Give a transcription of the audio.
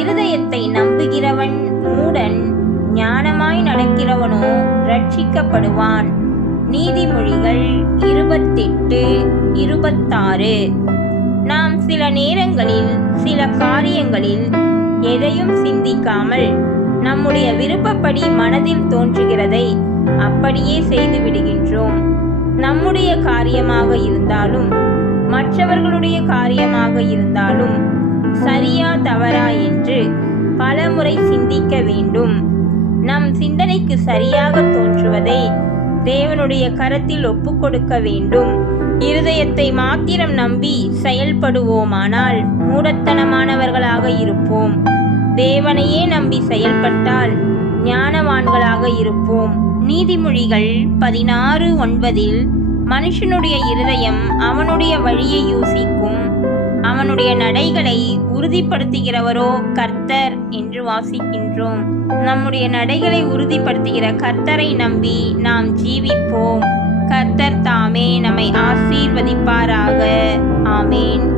இருதயத்தை நம்புகிறவன் மூடன் ஞானமாய் நடக்கிறவனோ ரட்சிக்கப்படுவான். நீதிமொழிகள் இருபத்தெட்டு இருபத்தாறு. நாம் சில நேரங்களில் சில காரியங்களில் எதையும் சிந்திக்காமல் நம்முடைய விருப்பப்படி மனதில் தோன்றுகிறதை அப்படியே செய்து விடுகின்றோம். நம்முடைய காரியமாக இருந்தாலும் மற்றவர்களுடைய காரியமாக இருந்தாலும் பலமுறை சிந்திக்க வேண்டும். நம் சிந்தனைக்கு சரியாக தோன்றுவதை தேவனுடைய கரத்தில் ஒப்புக்கொடுக்க வேண்டும். இருதயத்தை மாத்திரம் நம்பி செயல்படுவோமானால் மூடத்தனமானவர்களாக இருப்போம். தேவனையே நம்பி செயல்பட்டால் ஞானவான்களாக இருப்போம். நீதிமொழிகள் பதினாறு ஒன்பதில் மனுஷனுடைய இருதயம் அவனுடைய வழியை யூசி அவனுடைய நடைகளை உறுதிப்படுத்துகிறவரோ கர்த்தர் என்று வாசிக்கின்றோம். நம்முடைய நடைகளை உறுதிப்படுத்துகிற கர்த்தரை நம்பி நாம் ஜீவிப்போம். கர்த்தர் தாமே நம்மை ஆசீர்வதிப்பாராக. ஆமேன்.